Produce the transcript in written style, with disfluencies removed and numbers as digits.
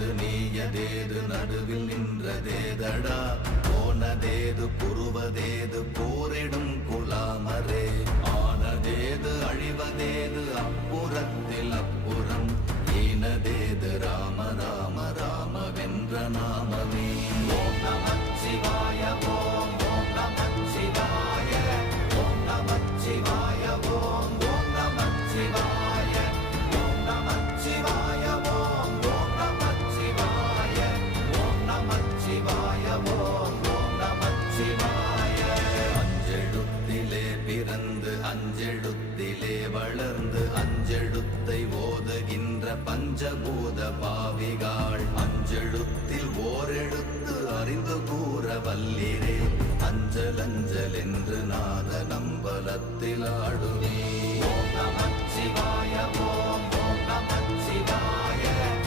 வந்ததேது நீயதேது நடுவில் நின்றதேதடா போனதேது புருவதேது போரிடும் குலாமரே ஆனதேது அழிவதேது அப்புறத்தில் அப்புறம் ஈனதேது ராம ராம ராம வென்ற நாமமே ஓம் நமச்சிவாய ஓம் ஓம் நமச்சிவாய ஓம் நமச்சிவாய ஓம் ஓம் நமச்சிவாய ஓம் நமச்சிவாய ஓம் ஓம் நமச்சிவாய ஓம் நமச்சிவாய ஓம் ஓம் நமச்சிவாய அஞ்செழுத்திலே பிறந்து அஞ்செழுத்திலே வளர்ந்து அஞ்செழுத்தை ஓதுகின்ற பஞ்சபூத பாவிகாள் அஞ்செழுத்து